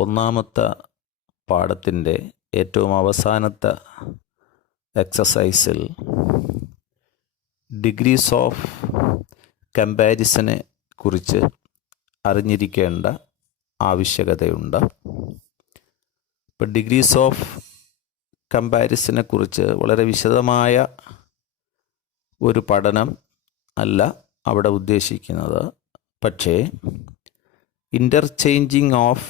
ഒന്നാമത്തെ പാഠത്തിൻ്റെ ഏറ്റവും അവസാനത്തെ എക്സസൈസിൽ ഡിഗ്രീസ് ഓഫ് കമ്പാരിസനെ കുറിച്ച് അറിഞ്ഞിരിക്കേണ്ട ആവശ്യകതയുണ്ട്. ഇപ്പോൾ ഡിഗ്രീസ് ഓഫ് കമ്പാരിസനെ കുറിച്ച് വളരെ വിശദമായ ഒരു പഠനം അല്ല അവിടെ ഉദ്ദേശിക്കുന്നത്. പക്ഷേ interchanging of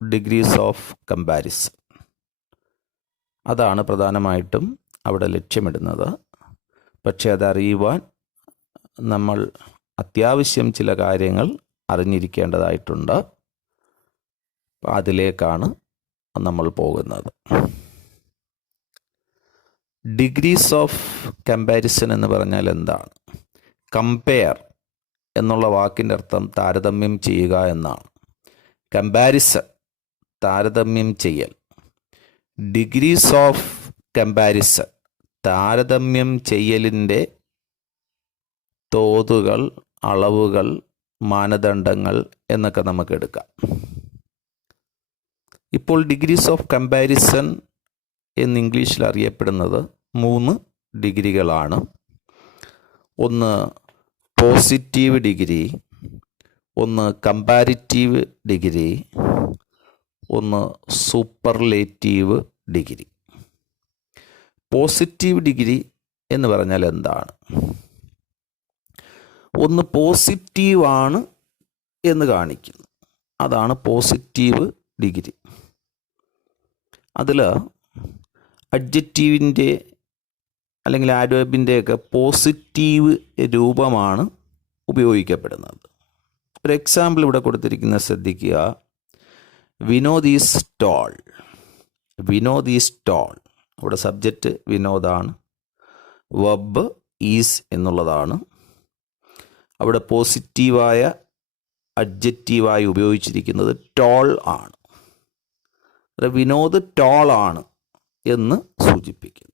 degrees of comparison, അതാണ് പ്രധാനമായിട്ടും അവിടെ ലക്ഷ്യമിടുന്നത്. പക്ഷേ അതറിയുവാൻ നമ്മൾ അത്യാവശ്യം ചില കാര്യങ്ങൾ അറിഞ്ഞിരിക്കേണ്ടതായിട്ടുണ്ട്. അതിലേക്കാണ് നമ്മൾ പോകുന്നത്. ഡിഗ്രീസ് ഓഫ് കമ്പാരിസൺ എന്ന് പറഞ്ഞാൽ എന്താണ്? കമ്പയർ എന്നുള്ള വാക്കിൻ്റെ അർത്ഥം താരതമ്യം ചെയ്യുക എന്നാണ്. കമ്പാരിസൺ താരതമ്യം ചെയ്യൽ. ഡിഗ്രീസ് ഓഫ് കമ്പാരിസൺ താരതമ്യം ചെയ്യലിൻ്റെ തോതുകൾ, അളവുകൾ, മാനദണ്ഡങ്ങൾ എന്നൊക്കെ നമുക്ക് എടുക്കാം. ഇപ്പോൾ ഡിഗ്രീസ് ഓഫ് കമ്പാരിസൺ എന്ന് ഇംഗ്ലീഷിൽ അറിയപ്പെടുന്നത് 3 ഡിഗ്രികളാണ്. ഒന്ന് പോസിറ്റീവ് ഡിഗ്രി, ഒന്ന് കമ്പാരിറ്റീവ് ഡിഗ്രി, ഒന്ന് സൂപ്പർലേറ്റീവ് ഡിഗ്രി. പോസിറ്റീവ് ഡിഗ്രി എന്ന് പറഞ്ഞാൽ എന്താണ്? ഒന്ന് പോസിറ്റീവാണ് എന്ന് കാണിക്കുന്നു, അതാണ് പോസിറ്റീവ് ഡിഗ്രി. അതിൽ അഡ്ജക്റ്റീവിൻ്റെ അല്ലെങ്കിൽ ആഡ്വർബിൻ്റെയൊക്കെ പോസിറ്റീവ് രൂപമാണ് ഉപയോഗിക്കപ്പെടുന്നത്. ഒരു എക്സാമ്പിൾ ഇവിടെ കൊടുത്തിരിക്കുന്നത് ശ്രദ്ധിക്കുക. Vinod is tall. Vinod is tall. അവിടെ സബ്ജക്റ്റ് വിനോദാണ്, വെർബ് ഈസ് എന്നുള്ളതാണ്. അവിടെ പോസിറ്റീവായ അഡ്ജക്റ്റീവായി ഉപയോഗിച്ചിരിക്കുന്നത് ടോൾ ആണ്. വിനോദ് ടോൾ ആണ് എന്ന് സൂചിപ്പിക്കുന്നു.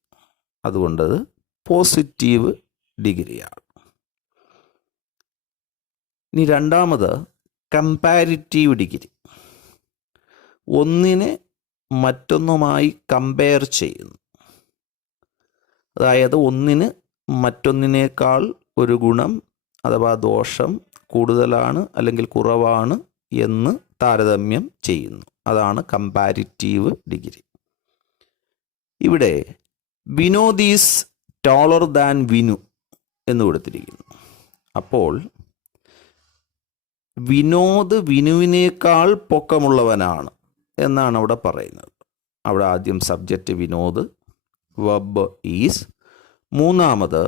അതുകൊണ്ടത് പോസിറ്റീവ് ഡിഗ്രിയാണ്. ഇനി രണ്ടാമത് കമ്പാരിറ്റീവ് ഡിഗ്രി. ഒന്നിനെ മറ്റൊന്നുമായി കമ്പയർ ചെയ്യുന്നു. അതായത് ഒന്നിന് മറ്റൊന്നിനേക്കാൾ ഒരു ഗുണം അഥവാ ദോഷം കൂടുതലാണ് അല്ലെങ്കിൽ കുറവാണ് എന്ന് താരതമ്യം ചെയ്യുന്നു. അതാണ് കമ്പാരിറ്റീവ് ഡിഗ്രി. ഇവിടെ വിനോദ് ഈസ് ടോളർ ദാൻ വിനു എന്ന് കൊടുത്തിരിക്കുന്നു. അപ്പോൾ വിനോദ് വിനുവിനേക്കാൾ പൊക്കമുള്ളവനാണ് എന്നാണ് അവിടെ പറയുന്നത്. അവിടെ ആദ്യം സബ്ജക്റ്റ് വിനോദ്, വെർബ് ഈസ്. മൂന്നാമത്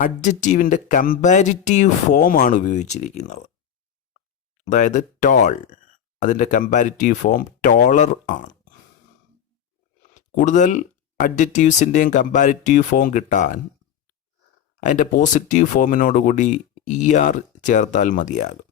അഡ്ജക്റ്റീവിൻ്റെ കമ്പാരിറ്റീവ് ഫോമാണ് ഉപയോഗിച്ചിരിക്കുന്നത്. അതായത് ടോൾ, അതിൻ്റെ കമ്പാരിറ്റീവ് ഫോം ടോളർ ആണ്. കൂടുതൽ അഡ്ജക്റ്റീവ്സിൻ്റെയും കമ്പാരിറ്റീവ് ഫോം കിട്ടാൻ അതിൻ്റെ പോസിറ്റീവ് ഫോമിനോടുകൂടി ER ചേർത്താൽ മതിയാകും.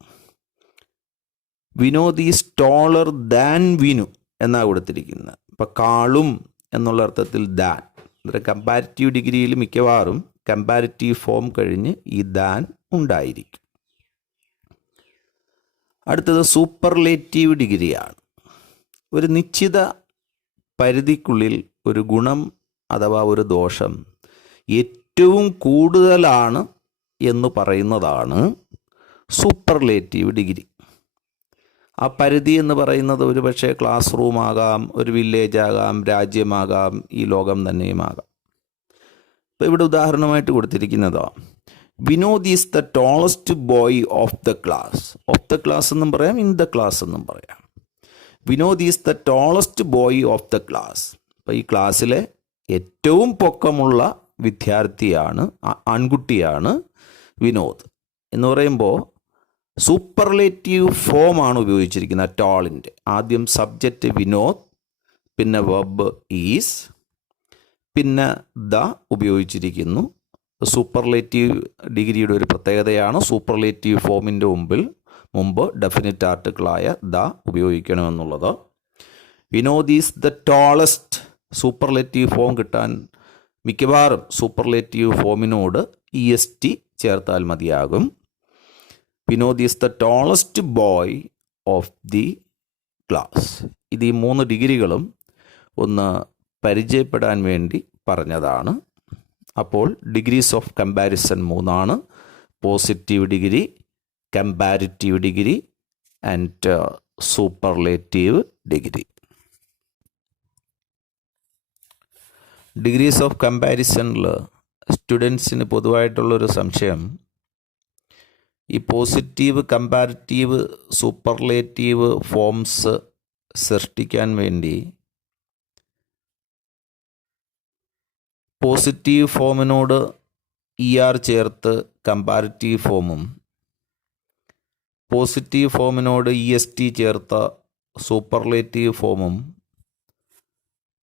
വിനോദ് ഈസ് ടോളർ ദാൻ വിനു എന്നാണ് കൊടുത്തിരിക്കുന്നത്. ഇപ്പം കാളും എന്നുള്ള അർത്ഥത്തിൽ ദാൻ. അന്നേരം കമ്പാരിറ്റീവ് ഡിഗ്രിയിൽ മിക്കവാറും കമ്പാരിറ്റീവ് ഫോം കഴിഞ്ഞ് ഈ ദാൻ ഉണ്ടായിരിക്കും. അടുത്തത് സൂപ്പർലേറ്റീവ് ഡിഗ്രിയാണ്. ഒരു നിശ്ചിത പരിധിക്കുള്ളിൽ ഒരു ഗുണം അഥവാ ഒരു ദോഷം ഏറ്റവും കൂടുതലാണ് എന്ന് പറയുന്നതാണ് സൂപ്പർലേറ്റീവ് ഡിഗ്രി. ആ പരിധി എന്ന് പറയുന്നത് ഒരു പക്ഷേ ക്ലാസ് റൂം ആകാം, ഒരു വില്ലേജ് ആകാം, രാജ്യമാകാം, ഈ ലോകം തന്നെയുമാകാം. ഇപ്പോൾ ഇവിടെ ഉദാഹരണമായിട്ട് കൊടുത്തിരിക്കുന്നതോ Vinod is the tallest boy of the class. Of the class എന്നും പറയാം, ഇൻ ദ ക്ലാസ് എന്നും പറയാം. Vinod is the tallest boy of the class. അപ്പോൾ ഈ ക്ലാസ്സിലെ ഏറ്റവും പൊക്കമുള്ള വിദ്യാർത്ഥിയാണ്, ആൺകുട്ടിയാണ് വിനോദ് എന്ന് പറയുമ്പോൾ സൂപ്പർലേറ്റീവ് ഫോമാണ് ഉപയോഗിച്ചിരിക്കുന്നത് ടോളിൻ്റെ. ആദ്യം സബ്ജക്റ്റ് വിനോദ്, പിന്നെ വെർബ് ഈസ്, പിന്നെ ദ ഉപയോഗിച്ചിരിക്കുന്നു. സൂപ്പർലേറ്റീവ് ഡിഗ്രിയുടെ ഒരു പ്രത്യേകതയാണ് സൂപ്പർലേറ്റീവ് ഫോമിൻ്റെ മുമ്പ് ഡെഫിനിറ്റ് ആർട്ടിക്കിളായ ദ ഉപയോഗിക്കണമെന്നുള്ളത്. Vinod is the tallest. Superlative form കിട്ടാൻ മിക്കവാറും സൂപ്പർലേറ്റീവ് ഫോമിനോട് EST ചേർത്താൽ മതിയാകും. Vinod is the tallest boy of the class. ഇത് ഈ 3 ഡിഗ്രികളും ഒന്ന് പരിചയപ്പെടാൻ വേണ്ടി പറഞ്ഞതാണ്. അപ്പോൾ ഡിഗ്രീസ് ഓഫ് കമ്പാരിസൺ 3ആണ്: positive degree, comparative degree and superlative degree. Degrees of കമ്പാരിസണിൽ സ്റ്റുഡൻസിന് പൊതുവായിട്ടുള്ളൊരു സംശയം, ഈ പോസിറ്റീവ്, കമ്പാരിറ്റീവ്, സൂപ്പർലേറ്റീവ് ഫോംസ് സൃഷ്ടിക്കാൻ വേണ്ടി പോസിറ്റീവ് ഫോമിനോട് ER ചേർത്ത് കമ്പാരിറ്റീവ് ഫോമും, പോസിറ്റീവ് ഫോമിനോട് EST ചേർത്ത സൂപ്പർലേറ്റീവ് ഫോമും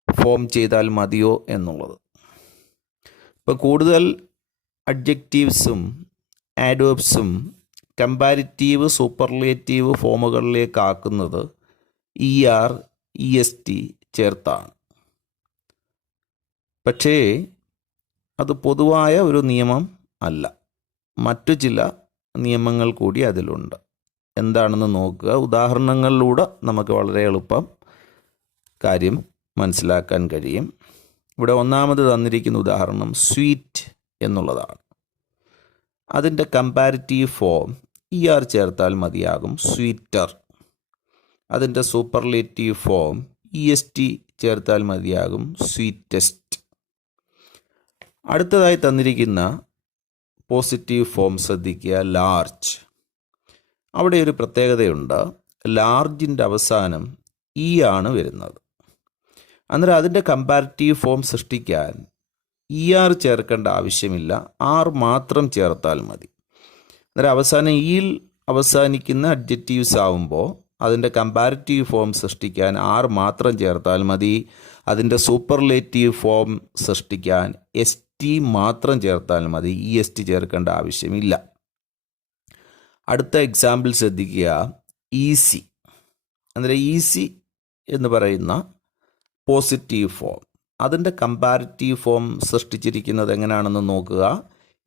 ഫോം ചെയ്താൽ മതിയോ എന്നുള്ളത്. ഇപ്പോൾ കൂടുതൽ അഡ്ജക്റ്റീവ്സും ആഡ്വേർബ്സും കമ്പാരിറ്റീവ്, സൂപ്പർലേറ്റീവ് ഫോമുകളിലേക്കാക്കുന്നത് ER, EST ചേർത്താണ്. പക്ഷേ അത് പൊതുവായ ഒരു നിയമം അല്ല. മറ്റു ചില നിയമങ്ങൾ കൂടി അതിലുണ്ട്. എന്താണെന്ന് നോക്കുക. ഉദാഹരണങ്ങളിലൂടെ നമുക്ക് വളരെ എളുപ്പം കാര്യം മനസ്സിലാക്കാൻ കഴിയും. ഇവിടെ ഒന്നാമത് തന്നിരിക്കുന്ന ഉദാഹരണം സ്വീറ്റ് എന്നുള്ളതാണ്. അതിൻ്റെ കമ്പാരിറ്റീവ് ഫോം ER ചേർത്താൽ മതിയാകും, സ്വീറ്റർ. അതിൻ്റെ സൂപ്പർലേറ്റീവ് ഫോം EST ചേർത്താൽ മതിയാകും, സ്വീറ്റസ്റ്റ്. അടുത്തതായി തന്നിരിക്കുന്ന പോസിറ്റീവ് ഫോം ശ്രദ്ധിക്കുക, ലാർജ്. അവിടെ ഒരു പ്രത്യേകതയുണ്ട്. ലാർജിൻ്റെ അവസാനം E ആണ് വരുന്നത്. അന്നേരം അതിൻ്റെ കമ്പാരിറ്റീവ് ഫോം സൃഷ്ടിക്കാൻ ER ചേർക്കേണ്ട ആവശ്യമില്ല, R മാത്രം ചേർത്താൽ മതി. അന്നേരം അവസാനം ഈൽ അവസാനിക്കുന്ന അഡ്ജക്റ്റീവ്സ് ആവുമ്പോൾ അതിൻ്റെ കമ്പാരിറ്റീവ് ഫോം സൃഷ്ടിക്കാൻ R മാത്രം ചേർത്താൽ മതി. അതിൻ്റെ സൂപ്പർലേറ്റീവ് ഫോം സൃഷ്ടിക്കാൻ ST മാത്രം ചേർത്താൽ മതി, EST ചേർക്കേണ്ട ആവശ്യമില്ല. അടുത്ത എക്സാമ്പിൾ ശ്രദ്ധിക്കുക, ഈസി. അന്നേരം ഈസി എന്ന് പറയുന്ന പോസിറ്റീവ് ഫോം, അതിൻ്റെ കമ്പാരിറ്റീവ് ഫോം സൃഷ്ടിച്ചിരിക്കുന്നത് എങ്ങനെയാണെന്ന് നോക്കുക,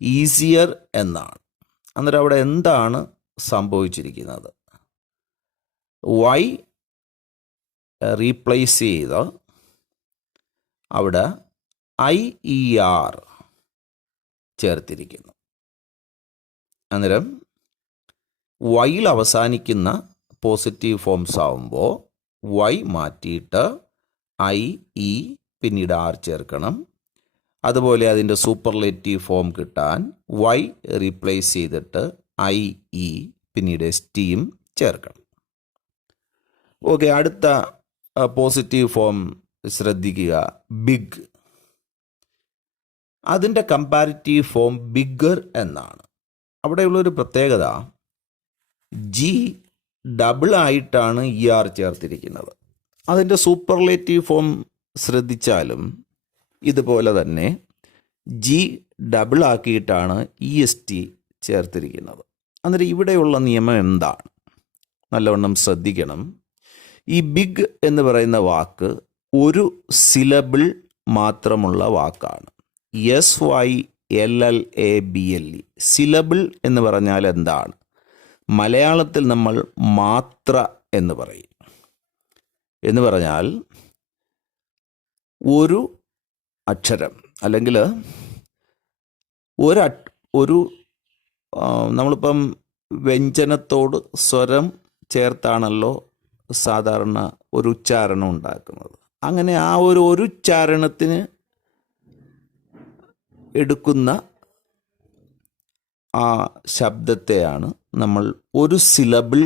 ഈസിയർ എന്നാണ്. അന്നേരം അവിടെ എന്താണ് സംഭവിച്ചിരിക്കുന്നത്? Y റീപ്ലേസ് ചെയ്ത് അവിടെ IER ചേർത്തിരിക്കുന്നു. അന്നേരം വൈയിൽ അവസാനിക്കുന്ന പോസിറ്റീവ് ഫോംസ് ആവുമ്പോൾ Y മാറ്റിയിട്ട് IE പിന്നീട് R ചേർക്കണം. അതുപോലെ അതിൻ്റെ സൂപ്പർലേറ്റീവ് ഫോം കിട്ടാൻ Y റീപ്ലേസ് ചെയ്തിട്ട് IE പിന്നീട് STയും ചേർക്കണം. ഓക്കെ, അടുത്ത പോസിറ്റീവ് ഫോം ശ്രദ്ധിക്കുക, ബിഗ്. അതിൻ്റെ കമ്പാരിറ്റീവ് ഫോം ബിഗ്ഗർ എന്നാണ്. അവിടെയുള്ളൊരു പ്രത്യേകത, G ഡബിൾ ആയിട്ടാണ് ER ചേർത്തിരിക്കുന്നത്. അതിൻ്റെ സൂപ്പർലേറ്റീവ് ഫോം ശ്രദ്ധിച്ചാലും ഇതുപോലെ തന്നെ G ഡബിൾ ആക്കിയിട്ടാണ് EST ചേർത്തിരിക്കുന്നത്. അന്നേരം ഇവിടെയുള്ള നിയമം എന്താണ്? നല്ലവണ്ണം ശ്രദ്ധിക്കണം. ഈ ബിഗ് എന്ന് പറയുന്ന വാക്ക് ഒരു സിലബിൾ മാത്രമുള്ള വാക്കാണ്. SYLLABLE. സിലബിൾ എന്ന് പറഞ്ഞാൽ എന്താണ്? മലയാളത്തിൽ നമ്മൾ മാത്ര എന്ന് പറയും. എന്ന് പറഞ്ഞാൽ ഒരു അക്ഷരം അല്ലെങ്കിൽ ഒരു നമ്മളിപ്പം വ്യഞ്ജനത്തോട് സ്വരം ചേർത്താണല്ലോ സാധാരണ ഒരു ഉച്ചാരണം ഉണ്ടാക്കുന്നത്. അങ്ങനെ ആ ഒരു ഉച്ചാരണത്തിന് എടുക്കുന്ന ആ ശബ്ദത്തെയാണ് നമ്മൾ ഒരു സിലബിൾ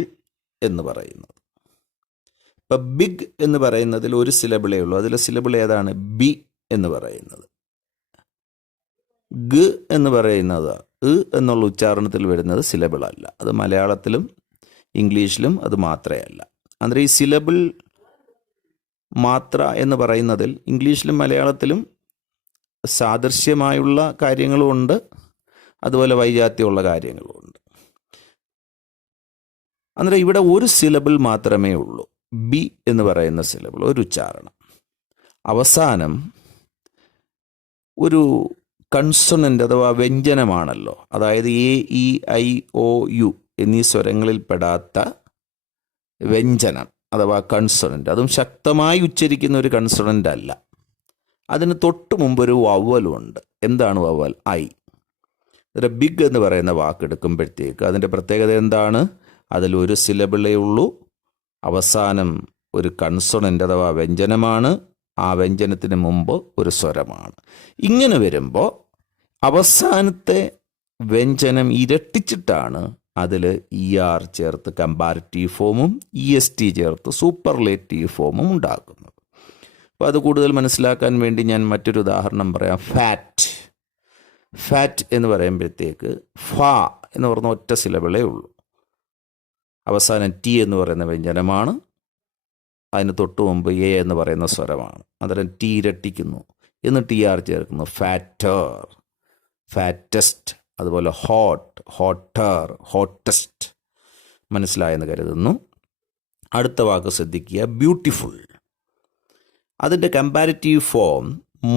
എന്ന് പറയുന്നത്. ഇപ്പം ബിഗ് എന്ന് പറയുന്നതിൽ ഒരു സിലബിളേ ഉള്ളൂ. അതിലെ സിലബിൾ ഏതാണ്? ബി എന്ന് പറയുന്നത്. ഗ എന്ന് പറയുന്നത് എന്നുള്ള ഉച്ചാരണത്തിൽ വരുന്നത് സിലബിൾ അല്ല. അത് മലയാളത്തിലും ഇംഗ്ലീഷിലും അത് മാത്രമേ അല്ല. അന്നേരം ഈ സിലബിൾ മാത്ര എന്ന് പറയുന്നതിൽ ഇംഗ്ലീഷിലും മലയാളത്തിലും സാദൃശ്യമായുള്ള കാര്യങ്ങളുമുണ്ട്, അതുപോലെ വൈജാത്യമുള്ള കാര്യങ്ങളുമുണ്ട്. അന്നേരം ഇവിടെ ഒരു സിലബിൾ മാത്രമേ ഉള്ളൂ, ബി എന്ന് പറയുന്ന സിലബിൾ, ഒരു ഉച്ചാരണം. അവസാനം ഒരു കൺസൊണൻ്റ് അഥവാ വ്യഞ്ജനമാണല്ലോ, അതായത് A, E, I, O, U എന്നീ സ്വരങ്ങളിൽ പെടാത്ത വ്യഞ്ജനം അഥവാ കൺസണൻ്റ്, അതും ശക്തമായി ഉച്ചരിക്കുന്ന ഒരു കൺസണൻ്റ് അല്ല. അതിന് തൊട്ട് മുമ്പൊരു വവ്വലുണ്ട്. എന്താണ് വവ്വൽ? ഐ. ഒരു ബിഗ് എന്ന് പറയുന്ന വാക്കെടുക്കുമ്പോഴത്തേക്ക് അതിൻ്റെ പ്രത്യേകത എന്താണ്? അതിലൊരു സിലബിളേ ഉള്ളൂ, അവസാനം ഒരു കൺസണൻ്റ് അഥവാ വ്യഞ്ജനമാണ്, ആ വ്യഞ്ജനത്തിന് മുമ്പ് ഒരു സ്വരമാണ്. ഇങ്ങനെ വരുമ്പോൾ അവസാനത്തെ വ്യഞ്ജനം ഇരട്ടിച്ചിട്ടാണ് അതിൽ ER ചേർത്ത് കമ്പാരിറ്റീവ് ഫോമും EST ചേർത്ത് സൂപ്പർലേറ്റീവ് ഫോമും ഉണ്ടാക്കുന്നത്. അപ്പോൾ അത് കൂടുതൽ മനസ്സിലാക്കാൻ വേണ്ടി ഞാൻ മറ്റൊരു ഉദാഹരണം പറയാം. ഫാറ്റ്. ഫാറ്റ് എന്ന് പറയുമ്പോഴത്തേക്ക് ഫ എന്ന് പറഞ്ഞ ഒറ്റ സിലബിളേ ഉള്ളൂ, അവസാനം T എന്ന് പറയുന്ന വ്യഞ്ജനമാണ്, അതിന് തൊട്ട് മുമ്പ് A എന്ന് പറയുന്ന സ്വരമാണ്. അന്നേരം T ഇരട്ടിക്കുന്നു, എന്നിട്ട് ER ചേർക്കുന്നു. ഫാറ്റർ, ഫാറ്റസ്റ്റ്. അതുപോലെ ഹോട്ട്, ഹോട്ടർ, ഹോട്ടസ്റ്റ്. മനസ്സിലായെന്ന് കരുതുന്നു. അടുത്ത വാക്ക് ശ്രദ്ധിക്കുക, ബ്യൂട്ടിഫുൾ. അതിൻ്റെ കമ്പാരിറ്റീവ് ഫോം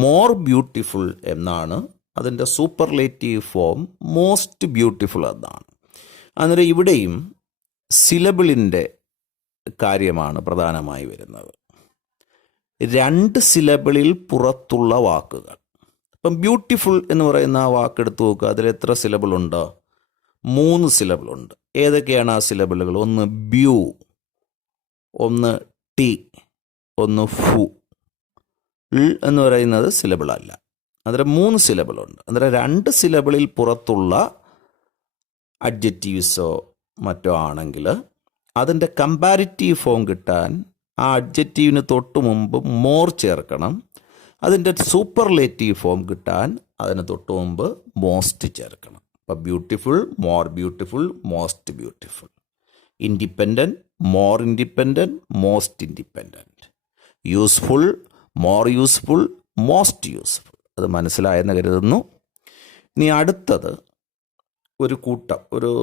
മോർ ബ്യൂട്ടിഫുൾ എന്നാണ്, അതിൻ്റെ സൂപ്പർലേറ്റീവ് ഫോം മോസ്റ്റ് ബ്യൂട്ടിഫുൾ എന്നാണ്. അന്നേരം ഇവിടെയും സിലബിളിൻ്റെ കാര്യമാണ് പ്രധാനമായി വരുന്നത്. 2 സിലബിളിൽ പുറത്തുള്ള വാക്കുകൾ. ഇപ്പം ബ്യൂട്ടിഫുൾ എന്ന് പറയുന്ന ആ വാക്കെടുത്ത് നോക്കുക, അതിൽ എത്ര സിലബിളുണ്ട്? 3 സിലബിളുണ്ട്. ഏതൊക്കെയാണ് ആ സിലബിളുകൾ? ഒന്ന് ബ്യൂ, ഒന്ന് ടി, ഒന്ന് ഫു. എന്ന് പറയുന്നത് സിലബിളല്ല. അന്നേരം 3 സിലബിളുണ്ട്. അന്നേരം 2 സിലബിളിൽ പുറത്തുള്ള അഡ്ജക്റ്റീവ്സോ മറ്റോ ആണെങ്കിൽ അതിൻ്റെ കമ്പാരിറ്റീവ് ഫോം കിട്ടാൻ ആ അഡ്ജക്റ്റീവിന് തൊട്ട് മുമ്പ് മോർ ചേർക്കണം. അതിൻ്റെ സൂപ്പർലേറ്റീവ് ഫോം കിട്ടാൻ അതിന് തൊട്ട് മുമ്പ് മോസ്റ്റ് ചേർക്കണം. അപ്പോൾ beautiful, more beautiful, most beautiful. Independent, more independent, most independent. Useful, more useful, most useful. അത് മനസ്സിലായെന്ന് കരുതുന്നു. ഇനി അടുത്തത് ഒരു കൂട്ടം, ഒരു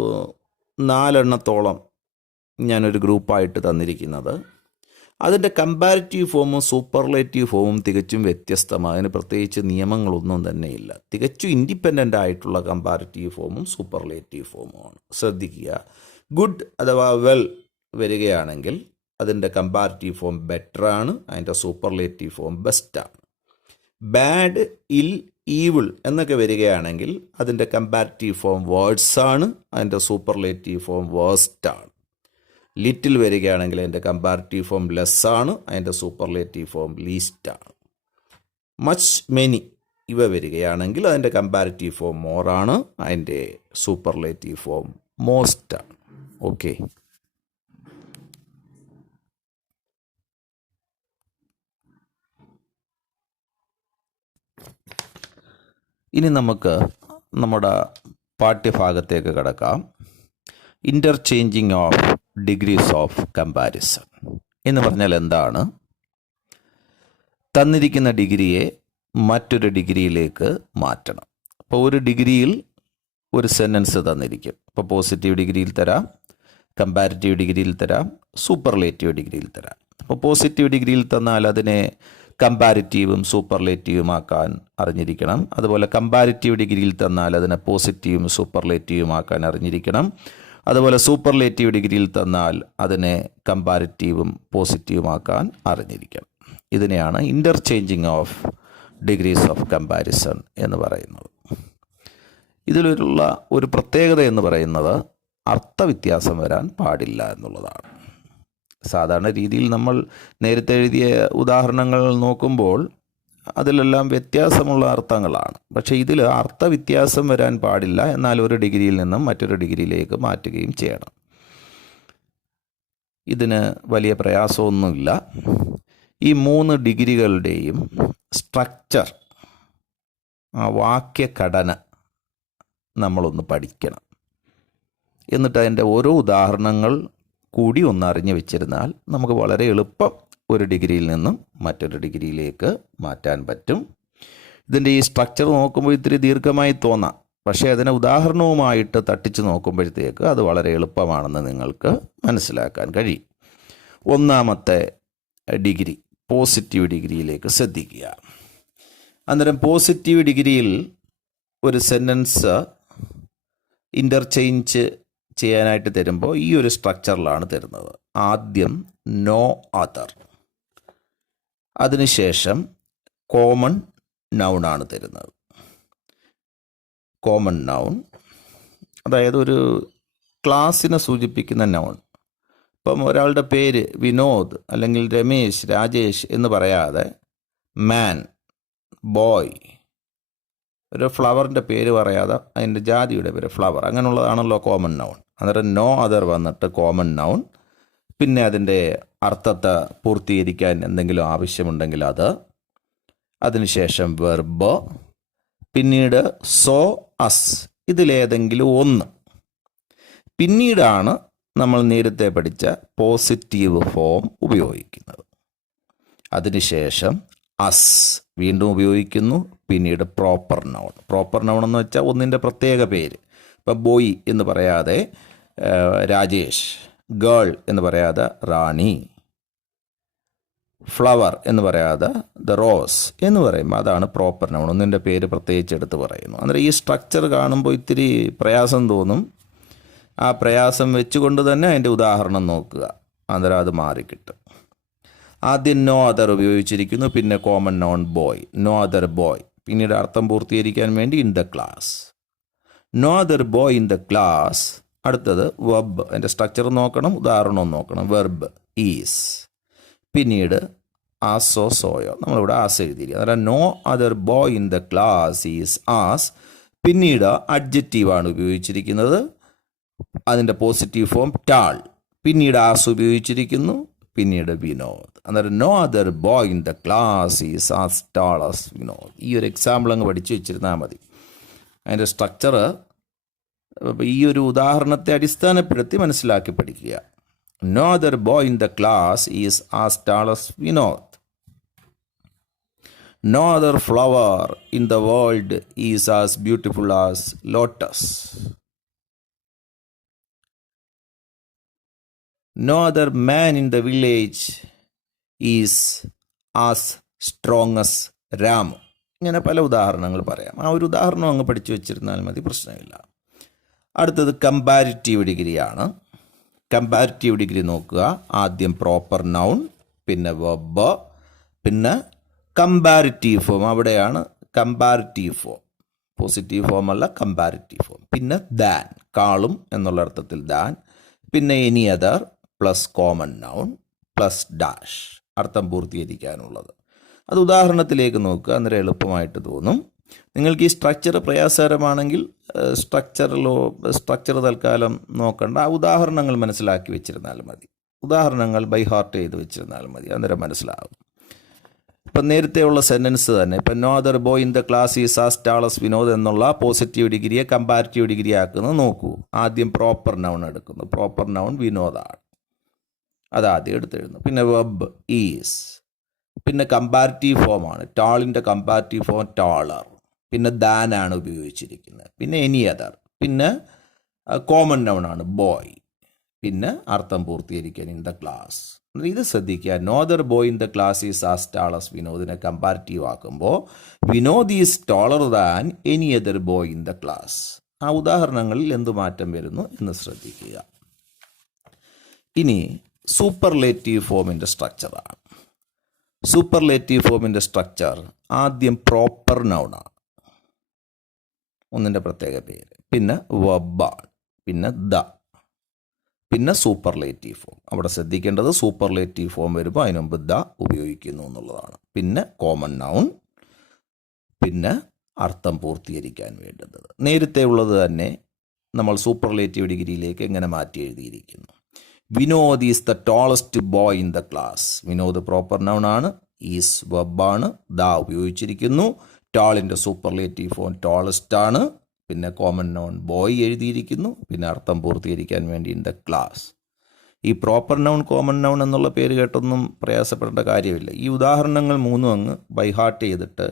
4 എണ്ണത്തോളം ഞാനൊരു ഗ്രൂപ്പായിട്ട് തന്നിരിക്കുന്നത്. അതിൻ്റെ കമ്പാരിറ്റീവ് ഫോമും സൂപ്പർലേറ്റീവ് ഫോമും തികച്ചും വ്യത്യസ്തമാണ്. അതിന് പ്രത്യേകിച്ച് നിയമങ്ങളൊന്നും തന്നെയില്ല. തികച്ചും ഇൻഡിപെൻഡൻ്റ് ആയിട്ടുള്ള കമ്പാരിറ്റീവ് ഫോമും സൂപ്പർലേറ്റീവ് ഫോമുമാണ്. ശ്രദ്ധിക്കുക, ഗുഡ് അഥവാ വെൽ വരികയാണെങ്കിൽ അതിൻ്റെ കമ്പാരിറ്റീവ് ഫോം ബെറ്റർ ആണ്, അതിൻ്റെ സൂപ്പർലേറ്റീവ് ഫോം ബെസ്റ്റാണ്. ബാഡ്, ഇൽ, ഈവിൾ എന്നൊക്കെ വരികയാണെങ്കിൽ അതിൻ്റെ കമ്പാരിറ്റീവ് ഫോം വേർഡ്സ് ആണ്, അതിൻ്റെ സൂപ്പർലേറ്റീവ് ഫോം വേഴ്സ്റ്റാണ്. ലിറ്റിൽ വരികയാണെങ്കിൽ അതിൻ്റെ കമ്പാരിറ്റീവ് ഫോം ലെസ് ആണ്, അതിൻ്റെ സൂപ്പർലേറ്റീവ് ഫോം ലീസ്റ്റാണ്. മച്ച്, മെനി ഇവ വരികയാണെങ്കിൽ അതിൻ്റെ കമ്പാരിറ്റീവ് ഫോം മോറാണ്, അതിൻ്റെ സൂപ്പർലേറ്റീവ് ഫോം മോസ്റ്റാണ്. ഓക്കെ. ഇനി നമുക്ക് നമ്മുടെ പാഠ്യഭാഗത്തേക്ക് കടക്കാം. Interchanging of degrees of comparison എന്ന് പറഞ്ഞാൽ എന്താണ്? തന്നിരിക്കുന്ന ഡിഗ്രിയെ മറ്റൊരു ഡിഗ്രിയിലേക്ക് മാറ്റണം. അപ്പോൾ ഒരു ഡിഗ്രിയിൽ ഒരു സെൻറ്റൻസ് തന്നിരിക്കും. അപ്പോൾ പോസിറ്റീവ് ഡിഗ്രിയിൽ തരാം, കമ്പാരിറ്റീവ് ഡിഗ്രിയിൽ തരാം, സൂപ്പർലേറ്റീവ് ഡിഗ്രിയിൽ തരാം. അപ്പോൾ പോസിറ്റീവ് ഡിഗ്രിയിൽ തന്നാൽ അതിനെ കമ്പാരിറ്റീവും സൂപ്പർലേറ്റീവും ആക്കാൻ അറിഞ്ഞിരിക്കണം. അതുപോലെ കമ്പാരിറ്റീവ് ഡിഗ്രിയിൽ തന്നാൽ അതിനെ പോസിറ്റീവും സൂപ്പർലേറ്റീവും ആക്കാൻ അറിഞ്ഞിരിക്കണം. അതുപോലെ സൂപ്പർലേറ്റീവ് ഡിഗ്രിയിൽ തന്നാൽ അതിനെ കമ്പാരിറ്റീവും പോസിറ്റീവും ആക്കാൻ അറിഞ്ഞിരിക്കണം. ഇതിനെയാണ് interchanging of degrees of comparison എന്ന് പറയുന്നത്. ഇതിലുള്ള ഒരു പ്രത്യേകത എന്ന് പറയുന്നത് അർത്ഥവ്യത്യാസം വരാൻ പാടില്ല എന്നുള്ളതാണ്. സാധാരണ രീതിയിൽ നമ്മൾ നേരത്തെ എഴുതിയ ഉദാഹരണങ്ങൾ നോക്കുമ്പോൾ അതിലെല്ലാം വ്യത്യാസമുള്ള അർത്ഥങ്ങളാണ്. പക്ഷേ ഇതിൽ അർത്ഥവ്യത്യാസം വരാൻ പാടില്ല, എന്നാൽ ഒരു ഡിഗ്രിയിൽ നിന്നും മറ്റൊരു ഡിഗ്രിയിലേക്ക് മാറ്റുകയും ചെയ്യണം. ഇതിന് വലിയ പ്രയാസമൊന്നുമില്ല. ഈ 3 ഡിഗ്രികളുടെയും സ്ട്രക്ചർ, ആ വാക്യഘടന നമ്മളൊന്ന് പഠിക്കണം. എന്നിട്ട് അതിൻ്റെ ഓരോ ഉദാഹരണങ്ങൾ കൂടി ഒന്ന് അറിഞ്ഞു വെച്ചിരുന്നാൽ നമുക്ക് വളരെ എളുപ്പം ഒരു ഡിഗ്രിയിൽ നിന്നും മറ്റൊരു ഡിഗ്രിയിലേക്ക് മാറ്റാൻ പറ്റും. ഇതിൻ്റെ ഈ സ്ട്രക്ചർ നോക്കുമ്പോൾ ഇത്തിരി ദീർഘമായി തോന്നാം, പക്ഷേ അതിനെ ഉദാഹരണവുമായിട്ട് തട്ടിച്ച് നോക്കുമ്പോഴത്തേക്ക് അത് വളരെ എളുപ്പമാണെന്ന് നിങ്ങൾക്ക് മനസ്സിലാക്കാൻ കഴിയും. ഒന്നാമത്തെ ഡിഗ്രി പോസിറ്റീവ് ഡിഗ്രിയിലേക്ക് ശ്രദ്ധിക്കുക. അന്നേരം പോസിറ്റീവ് ഡിഗ്രിയിൽ ഒരു സെൻറ്റൻസ് ഇൻ്റർചേഞ്ച് ചെയ്യാനായിട്ട് തരുമ്പോൾ ഈ ഒരു സ്ട്രക്ചറിലാണ് തരുന്നത്. ആദ്യം നോ അതർ, അതിനുശേഷം കോമൺ നൗണാണ് തരുന്നത്. കോമൺ നൗൺ അതായത് ഒരു ക്ലാസ്സിനെ സൂചിപ്പിക്കുന്ന നൗൺ. ഇപ്പം ഒരാളുടെ പേര് വിനോദ് അല്ലെങ്കിൽ രമേശ്, രാജേഷ് എന്ന് പറയാതെ മാൻ, ബോയ്, ഒരു ഫ്ലവറിൻ്റെ പേര് പറയാതെ അതിൻ്റെ ജാതിയുടെ പേര് ഫ്ലവർ, അങ്ങനെയുള്ളതാണല്ലോ കോമൺ നൗൺ. അന്നേരം നോ അതർ വന്നിട്ട് കോമൺ നൗൺ, പിന്നെ അതിൻ്റെ അർത്ഥത്തെ പൂർത്തീകരിക്കാൻ എന്തെങ്കിലും ആവശ്യമുണ്ടെങ്കിൽ അത്, അതിനുശേഷം വെർബ്, പിന്നീട് സോ, അസ്, ഇതിലേതെങ്കിലും ഒന്ന്. പിന്നീടാണ് നമ്മൾ നേരത്തെ പഠിച്ച പോസിറ്റീവ് ഫോം ഉപയോഗിക്കുന്നത്. അതിനുശേഷം അസ് വീണ്ടും ഉപയോഗിക്കുന്നു. പിന്നീട് പ്രോപ്പർ നൗൺ. പ്രോപ്പർ നൗൺ എന്ന് വെച്ചാൽ ഒന്നിൻ്റെ പ്രത്യേക പേര്. ഇപ്പം ബോയ് എന്ന് പറയാതെ രാജേഷ്, ഗേൾ എന്ന് പറയാതെ റാണി, ഫ്ലവർ എന്ന് പറയാതെ ദ റോസ് എന്ന് പറയുമ്പോൾ അതാണ് പ്രോപ്പർ നൗൺ. ഒന്നിൻ്റെ പേര് പ്രത്യേകിച്ച് എടുത്ത് പറയുന്നു. അന്നേരം ഈ സ്ട്രക്ചർ കാണുമ്പോൾ ഇത്തിരി പ്രയാസം തോന്നും. ആ പ്രയാസം വെച്ചുകൊണ്ട് തന്നെ അതിൻ്റെ ഉദാഹരണം നോക്കുക, അന്നേരം അത് മാറിക്കിട്ടും. ആദ്യം നോ അതർ ഉപയോഗിച്ചിരിക്കുന്നു, പിന്നെ common noun boy, no other boy, പിന്നീട് അർത്ഥം പൂർത്തീകരിക്കാൻ വേണ്ടി in the class, no other boy in the class. അടുത്തത് വെർബ്, അതിൻ്റെ സ്ട്രക്ചർ നോക്കണം, ഉദാഹരണവും നോക്കണം. വെർബ് ഈസ്, പിന്നീട് ആസോ സോയോ, നമ്മളിവിടെ ആസ് എഴുതിയിരിക്കുക. അതായത് no other boy in the class is as, പിന്നീട് അഡ്ജക്റ്റീവാണ് ഉപയോഗിച്ചിരിക്കുന്നത്, അതിൻ്റെ പോസിറ്റീവ് ഫോം ടാൾ, പിന്നീട് ആസ് ഉപയോഗിച്ചിരിക്കുന്നു, പിന്നീട് വിനോദ്. അന്നേരം no other boy in the class is as tall as Vinod. ഈ ഒരു എക്സാമ്പിൾ അങ്ങ് പഠിച്ചു വെച്ചിരുന്നാൽ മതി. അതിൻ്റെ സ്ട്രക്ചർ ഈ ഒരു ഉദാഹരണത്തെ അടിസ്ഥാനപ്പെടുത്തി മനസ്സിലാക്കി പഠിക്കുക. No other boy in the class is as tall as Vinod. No other flower in the world is as beautiful as lotus. No other man in the village is as strong as Ram. ഇങ്ങനെ പല ഉദാഹരണങ്ങൾ പറയാം. ആ ഒരു ഉദാഹരണം അങ്ങ് പഠിച്ചു വെച്ചിരുന്നാൽ മതി, പ്രശ്നമില്ല. അടുത്തത് കമ്പാരിറ്റീവ് ഡിഗ്രിയാണ്. കമ്പാരിറ്റീവ് ഡിഗ്രി നോക്കുക. ആദ്യം പ്രോപ്പർ നൗൺ, പിന്നെ വെർബ്, പിന്നെ കമ്പാരിറ്റീവ് ഫോം. അവിടെയാണ് കമ്പാരിറ്റീവ് ഫോം, പോസിറ്റീവ് ഫോം അല്ല, കമ്പാരിറ്റീവ് ഫോം. പിന്നെ ദാൻ, കാളും എന്നുള്ള അർത്ഥത്തിൽ ദാൻ, പിന്നെ any other plus common noun plus dash, അർത്ഥം പൂർത്തീകരിക്കാനുള്ളത്. അത് ഉദാഹരണത്തിലേക്ക് നോക്കുക, അന്നേരം എളുപ്പമായിട്ട് തോന്നും. നിങ്ങൾക്ക് ഈ സ്ട്രക്ചർ പ്രയാസകരമാണെങ്കിൽ സ്ട്രക്ചർ തൽക്കാലം നോക്കണ്ട, ആ ഉദാഹരണങ്ങൾ മനസ്സിലാക്കി വെച്ചിരുന്നാൽ മതി. ഉദാഹരണങ്ങൾ ബൈ ഹാർട്ട് ചെയ്ത് വെച്ചിരുന്നാൽ മതി, അന്നേരം മനസ്സിലാകും. ഇപ്പം നേരത്തെയുള്ള സെൻറ്റൻസ് തന്നെ, ഇപ്പം no other boy in the class is as tall as Vinod എന്നുള്ള പോസിറ്റീവ് ഡിഗ്രിയെ കമ്പാരിറ്റീവ് ഡിഗ്രി ആക്കുന്നത് നോക്കൂ. ആദ്യം പ്രോപ്പർ നൗൺ എടുക്കുന്നു. പ്രോപ്പർ നൗൺ വിനോദാണ്, അതാദ്യം എടുത്തെഴുതുന്നു. പിന്നെ വെർബ് ഈസ്, പിന്നെ കമ്പാരിറ്റീവ് ഫോമാണ്, ടാളിൻ്റെ കമ്പാരിറ്റീവ് ഫോം ടാളർ, പിന്നെ ദാനാണ് ഉപയോഗിച്ചിരിക്കുന്നത്, പിന്നെ എനി അതർ, പിന്നെ കോമൺ നൗൺ ആണ് ബോയ്, പിന്നെ അർത്ഥം പൂർത്തീകരിക്കാൻ ഇൻ ദ ക്ലാസ്. ഇത് ശ്രദ്ധിക്കുക. No other boy in the class is as tall as വിനോദിനെ കമ്പാരിറ്റീവ് ആക്കുമ്പോൾ Vinod is taller than any other boy in the class. ആ ഉദാഹരണങ്ങളിൽ എന്ത് മാറ്റം വരുന്നു എന്ന് ശ്രദ്ധിക്കുക. ഇനി സൂപ്പർലേറ്റീവ് ഫോമിൻ്റെ സ്ട്രക്ചറാണ്. സൂപ്പർലേറ്റീവ് ഫോമിൻ്റെ സ്ട്രക്ചർ ആദ്യം പ്രോപ്പർ നൗണാണ്, ഒന്നിൻ്റെ പ്രത്യേക പേര്, പിന്നെ വെർബാണ്, പിന്നെ ദ, പിന്നെ സൂപ്പർലേറ്റീവ് ഫോം. അവിടെ ശ്രദ്ധിക്കേണ്ടത് സൂപ്പർലേറ്റീവ് ഫോം വരുമ്പോൾ അതിന് മുമ്പ് ദ ഉപയോഗിക്കുന്നു എന്നുള്ളതാണ്. പിന്നെ കോമൺ നൗൺ, പിന്നെ അർത്ഥം പൂർത്തീകരിക്കാൻ വേണ്ടുന്നത്. നേരത്തെ ഉള്ളത് തന്നെ നമ്മൾ സൂപ്പർലേറ്റീവ് ഡിഗ്രിയിലേക്ക് എങ്ങനെ മാറ്റി എഴുതിയിരിക്കുന്നു. Vinod is the tallest boy in the class. Vinod proper noun ആണ്, ഈസ് വെർബാണ്, ദ ഉപയോഗിച്ചിരിക്കുന്നു, ടാളിൻ്റെ സൂപ്പർലേറ്റീവ് ഫോം ടോളസ്റ്റ് ആണ്, പിന്നെ കോമൺ നൗൺ ബോയ് എഴുതിയിരിക്കുന്നു, പിന്നെ അർത്ഥം പൂർത്തീകരിക്കാൻ വേണ്ടി ഇൻ ദ ക്ലാസ്. ഈ പ്രോപ്പർ നൗൺ കോമൺ നൗൺ എന്നുള്ള പേര് കേട്ടൊന്നും പ്രയാസപ്പെടേണ്ട കാര്യമില്ല. ഈ ഉദാഹരണങ്ങൾ മൂന്നും അങ്ങ് ബൈഹാർട്ട് ചെയ്തിട്ട്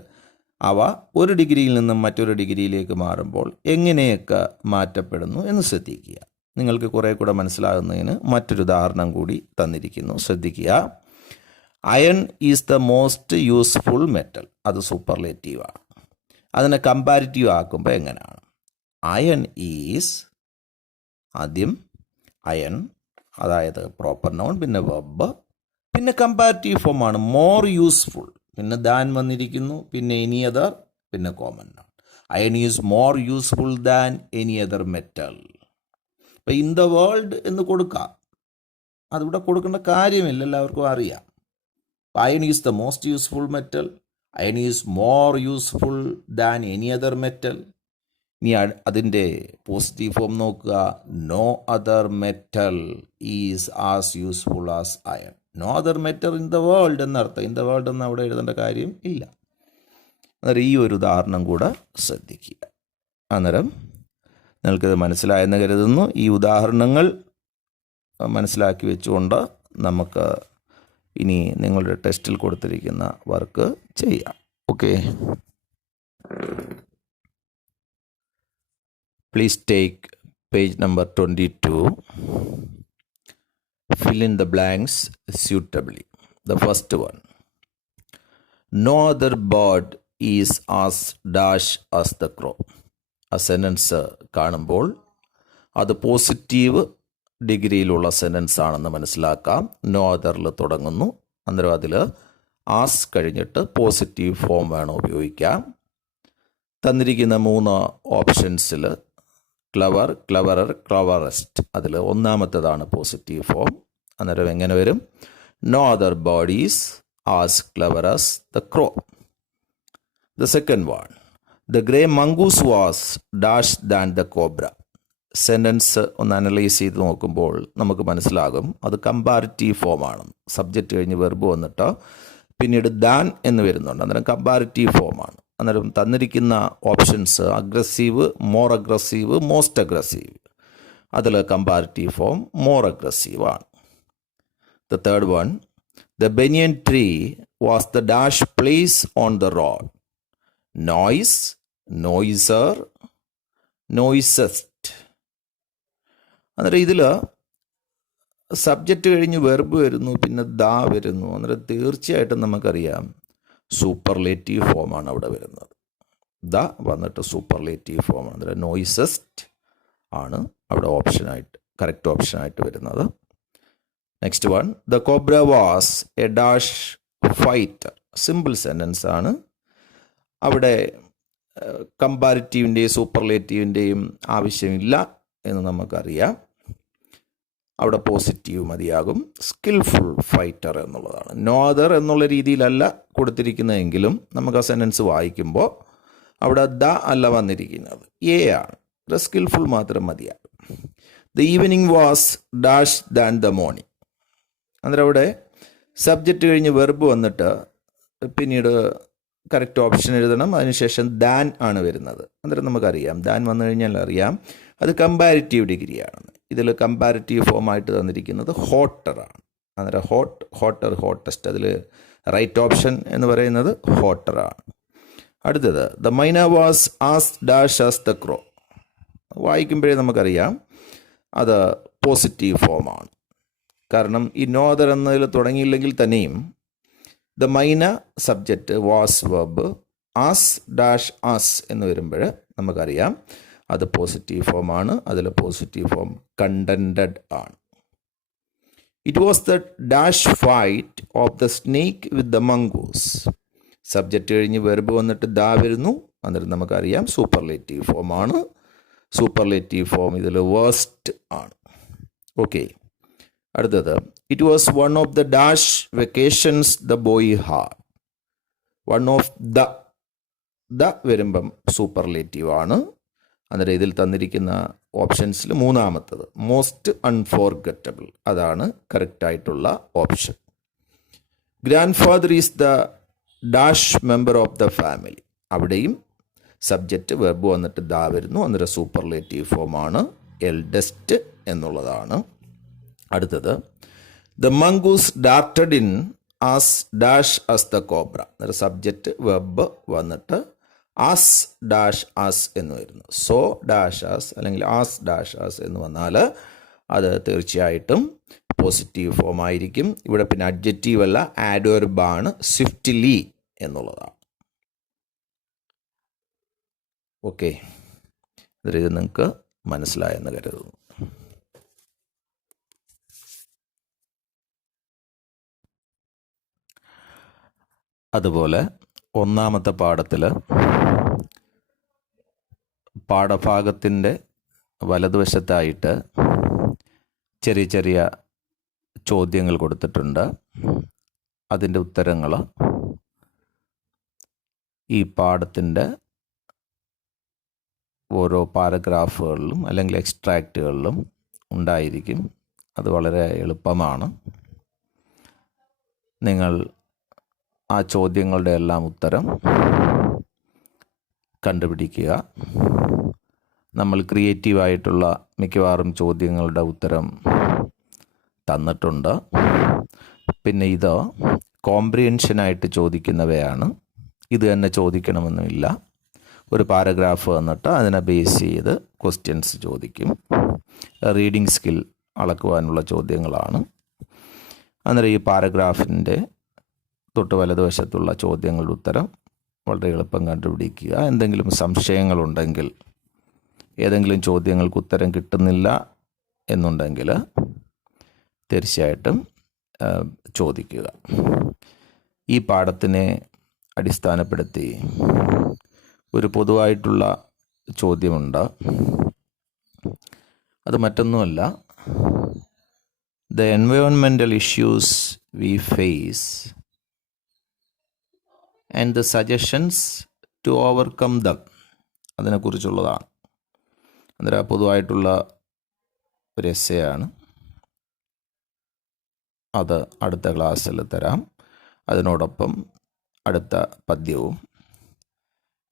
അവ ഒരു ഡിഗ്രിയിൽ നിന്നും മറ്റൊരു ഡിഗ്രിയിലേക്ക് മാറുമ്പോൾ എങ്ങനെയൊക്കെ മാറ്റപ്പെടുന്നു എന്ന് ശ്രദ്ധിക്കുക. നിങ്ങൾക്ക് കുറേ കൂടെ മനസ്സിലാകുന്നതിന് മറ്റൊരു ഉദാഹരണം കൂടി തന്നിരിക്കുന്നു, ശ്രദ്ധിക്കുക. Iron is the most useful metal. അത് സൂപ്പർലേറ്റീവാണ്. അതിനെ കമ്പാരിറ്റീവ് ആക്കുമ്പോൾ എങ്ങനെയാണ്? അയൺ ഈസ്, ആദ്യം അയൺ, അതായത് പ്രോപ്പർ നൗൺ, പിന്നെ വെർബ്, പിന്നെ കമ്പാരിറ്റീവ് ഫോമാണ് മോർ യൂസ്ഫുൾ, പിന്നെ ദാൻ വന്നിരിക്കുന്നു, പിന്നെ എനി അതർ, പിന്നെ common noun. Iron is more useful than any other metal. ഇപ്പം ഇൻ ദ വേൾഡ് എന്ന് കൊടുക്കാം, അതിവിടെ കൊടുക്കേണ്ട കാര്യമില്ല, എല്ലാവർക്കും അറിയാം. Iron is the most useful metal, iron is more useful than any other metal. ഇനി അതിൻ്റെ പോസിറ്റീവ് ഫോം നോക്കുക, no other metal is as useful as iron. No other metal in the world എന്നർത്ഥം. ഇൻ ദ വേൾഡ് എന്ന് അവിടെ എഴുതേണ്ട കാര്യം ഇല്ല. അന്നേരം ഈ ഒരു ഉദാഹരണം കൂടെ ശ്രദ്ധിക്കുക. അന്നേരം നിങ്ങൾക്കിത് മനസ്സിലായെന്ന് കരുതുന്നു. ഈ ഉദാഹരണങ്ങൾ മനസ്സിലാക്കി വെച്ചുകൊണ്ട് നമുക്ക് ഇനി നിങ്ങളുടെ ടെസ്റ്റിൽ കൊടുത്തിരിക്കുന്ന വർക്ക് ചെയ്യാം. Okay, please take page number 22. Fill in the blanks suitably. The first one. No other bird is as dash as the crow. ആ സെൻറ്റൻസ് കാണുമ്പോൾ അത് പോസിറ്റീവ് ഡിഗ്രിയിലുള്ള സെൻറ്റൻസ് ആണെന്ന് മനസ്സിലാക്കാം. നോ അതറിൽ തുടങ്ങുന്നു. അന്നേരം അതിൽ ആസ് കഴിഞ്ഞിട്ട് പോസിറ്റീവ് ഫോം വേണം ഉപയോഗിക്കാം. തന്നിരിക്കുന്ന 3 ഓപ്ഷൻസിൽ ക്ലവർ, ക്ലവറർ, ക്ലവറസ്റ്റ്, അതിൽ ഒന്നാമത്തേതാണ് പോസിറ്റീവ് ഫോം. അന്നേരം എങ്ങനെ വരും? No other bodies as clever as the crow. The second one, the grey mongoose was dash than the cobra. Sentence ഒന്ന് അനലൈസ് ചെയ്ത് നോക്കുമ്പോൾ നമുക്ക് മനസ്സിലാകും അത് കമ്പാരിറ്റീവ് ഫോമാണ്. സബ്ജക്റ്റ് കഴിഞ്ഞ് വെർബ് വന്നിട്ട് പിന്നീട് ദാൻ എന്ന് വരുന്നുണ്ട്. അന്നേരം കമ്പാരിറ്റീവ് ഫോമാണ്. അന്നേരം തന്നിരിക്കുന്ന options aggressive, more aggressive, most aggressive. അതിൽ കമ്പാരിറ്റീവ് ഫോം മോർ അഗ്രസീവ് ആണ്. The third one, the banyan tree was the dash place on the road. Noise, noisier, noisiest. അന്നേരം ഇതിൽ സബ്ജക്റ്റ് കഴിഞ്ഞ് വെർബ് വരുന്നു, പിന്നെ ദാ വരുന്നു. അന്നേരം തീർച്ചയായിട്ടും നമുക്കറിയാം സൂപ്പർലേറ്റീവ് ഫോമാണ് അവിടെ വരുന്നത്. ദ വന്നിട്ട് സൂപ്പർലേറ്റീവ് ഫോമാണ്. അന്നേരം നോയ്സസ്റ്റ് ആണ് അവിടെ ഓപ്ഷനായിട്ട്, കറക്റ്റ് ഓപ്ഷനായിട്ട് വരുന്നത്. Next one, the cobra was A dash fighter. Simple sentence ആണ്. അവിടെ കമ്പാരിറ്റീവിൻ്റെയും സൂപ്പർലേറ്റീവിൻ്റെയും ആവശ്യമില്ല എന്ന് നമുക്കറിയാം. അവിടെ പോസിറ്റീവ് മതിയാകും. സ്കിൽഫുൾ ഫൈറ്റർ എന്നുള്ളതാണ്. നോ അതർ എന്നുള്ള രീതിയിലല്ല കൊടുത്തിരിക്കുന്നതെങ്കിലും നമുക്ക് ആ സെൻറ്റൻസ് വായിക്കുമ്പോൾ അവിടെ ദ അല്ല വന്നിരിക്കുന്നത്, എ ആണ്. സ്കിൽഫുൾ മാത്രം മതിയാകും. The evening was dash than the morning. അന്നേരം അവിടെ സബ്ജക്റ്റ് കഴിഞ്ഞ് വെർബ് വന്നിട്ട് പിന്നീട് കറക്റ്റ് ഓപ്ഷൻ എഴുതണം. അതിനുശേഷം ദാൻ ആണ് വരുന്നത്. അന്നേരം നമുക്കറിയാം ദാൻ വന്നു കഴിഞ്ഞാൽ അറിയാം അത് കമ്പാരിറ്റീവ് ഡിഗ്രിയാണെന്ന്. ഇതിൽ കമ്പാരിറ്റീവ് ഫോമായിട്ട് തന്നിരിക്കുന്നത് ഹോട്ടറാണ്. അന്നേരം ഹോട്ടർ, ഹോട്ടസ്റ്റ്, അതിൽ റൈറ്റ് ഓപ്ഷൻ എന്ന് പറയുന്നത് ഹോട്ടറാണ്. അടുത്തത്, the myna was as dash as the crow. വായിക്കുമ്പോഴേ നമുക്കറിയാം അത് പോസിറ്റീവ് ഫോമാണ്. കാരണം ഈ നോ അതർ എന്നതിൽ തുടങ്ങിയില്ലെങ്കിൽ തന്നെയും ദ മൈന subject, was verb, as dash as എന്ന് വരുമ്പോൾ നമുക്കറിയാം അത് പോസിറ്റീവ് ഫോമാണ്. അതിൽ പോസിറ്റീവ് ഫോം കണ്ടൻറ്റഡ് ആണ്. It was the dash fight of the snake with the mongoose. Subject കഴിഞ്ഞ് വെർബ് വന്നിട്ട് ദാ വരുന്നു. അന്നേരം നമുക്കറിയാം സൂപ്പർലേറ്റീവ് ഫോമാണ്. സൂപ്പർലേറ്റീവ് ഫോം ഇതിൽ വേസ്റ്റ് ആണ്. ഓക്കെ, അടുത്തത്, it was one of the dash vacations the boy had. One of the വരുമ്പം സൂപ്പർലേറ്റീവ് ആണ്. അന്നേരം ഇതിൽ തന്നിരിക്കുന്ന ഓപ്ഷൻസിൽ മൂന്നാമത്തത് മോസ്റ്റ് അൺഫോർഗറ്റബിൾ, അതാണ് കറക്റ്റായിട്ടുള്ള option. Grand father is the dash member of the family. അവിടെയും സബ്ജക്റ്റ് വെർബ് വന്നിട്ട് ദാ വരുന്നു. അന്നേരം സൂപ്പർലേറ്റീവ് ഫോമാണ്, എൽഡസ്റ്റ് എന്നുള്ളതാണ്. അടുത്തത്, the mongoose darted in as dash as the cobra. അന്നേരം സബ്ജക്റ്റ് വെർബ് വന്നിട്ട് ആസ് ഡാഷ് ആസ് എന്ന് വരുന്നു. സോ ഡാഷ് ആസ് അല്ലെങ്കിൽ ആസ് ഡാഷ് ആസ് എന്ന് വന്നാൽ അത് തീർച്ചയായിട്ടും പോസിറ്റീവ് ഫോം ആയിരിക്കും. ഇവിടെ പിന്നെ അഡ്ജക്റ്റീവ് അല്ല, ആഡ്വർബാണ്, സ്വിഫ്റ്റ്ലി എന്നുള്ളതാണ്. ഓക്കെ, ഇത് നിങ്ങൾക്ക് മനസ്സിലായെന്ന് കരുതുന്നു. അതുപോലെ ഒന്നാമത്തെ പാഠത്തിൽ പാഠഭാഗത്തിൻ്റെ വലതുവശത്തായിട്ട് ചെറിയ ചെറിയ ചോദ്യങ്ങൾ കൊടുത്തിട്ടുണ്ട്. അതിൻ്റെ ഉത്തരങ്ങൾ ഈ പാഠത്തിൻ്റെ ഓരോ പാരഗ്രാഫുകളിലും അല്ലെങ്കിൽ എക്സ്ട്രാക്റ്റുകളിലും ഉണ്ടായിരിക്കും. അത് വളരെ എളുപ്പമാണ്. നിങ്ങൾ ആ ചോദ്യങ്ങളുടെ എല്ലാം ഉത്തരം കണ്ടുപിടിക്കുക. നമ്മൾ ക്രിയേറ്റീവായിട്ടുള്ള മിക്കവാറും ചോദ്യങ്ങളുടെ ഉത്തരം തന്നിട്ടുണ്ട്. പിന്നെ ഇത് കോംപ്രിഹെൻഷനായിട്ട് ചോദിക്കുന്നവയാണ്. ഇത് തന്നെ ചോദിക്കണമെന്നുമില്ല. ഒരു പാരഗ്രാഫ് വന്നിട്ട് അതിനെ ബേസ് ചെയ്ത് ക്വസ്റ്റ്യൻസ് ചോദിക്കും. റീഡിംഗ് സ്കിൽ അളക്കുവാനുള്ള ചോദ്യങ്ങളാണ്. അന്നേരം ഈ പാരഗ്രാഫിൻ്റെ തൊട്ട് വലതുവശത്തുള്ള ചോദ്യങ്ങളുടെ ഉത്തരം വളരെ എളുപ്പം കണ്ടുപിടിക്കുക. എന്തെങ്കിലും സംശയങ്ങളുണ്ടെങ്കിൽ, ഏതെങ്കിലും ചോദ്യങ്ങൾക്ക് ഉത്തരം കിട്ടുന്നില്ല എന്നുണ്ടെങ്കിൽ തീർച്ചയായിട്ടും ചോദിക്കുക. ഈ പാഠത്തിനെ അടിസ്ഥാനപ്പെടുത്തി ഒരു പൊതുവായിട്ടുള്ള ചോദ്യമുണ്ട്. അത് മറ്റൊന്നുമല്ല, the environmental issues we face and the suggestions to overcome them. അതിനെക്കുറിച്ചുള്ളതാണ്. അന്നേരം പൊതുവായിട്ടുള്ള ഒരു എസ്സേയാണ്. അത് അടുത്ത ക്ലാസ്സിൽ തരാം. അതിനോടൊപ്പം അടുത്ത പദ്യവും.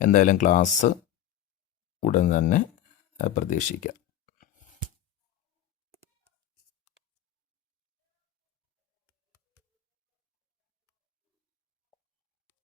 എന്തായാലും ക്ലാസ് ഉടൻ തന്നെ പ്രതീക്ഷിക്കാം.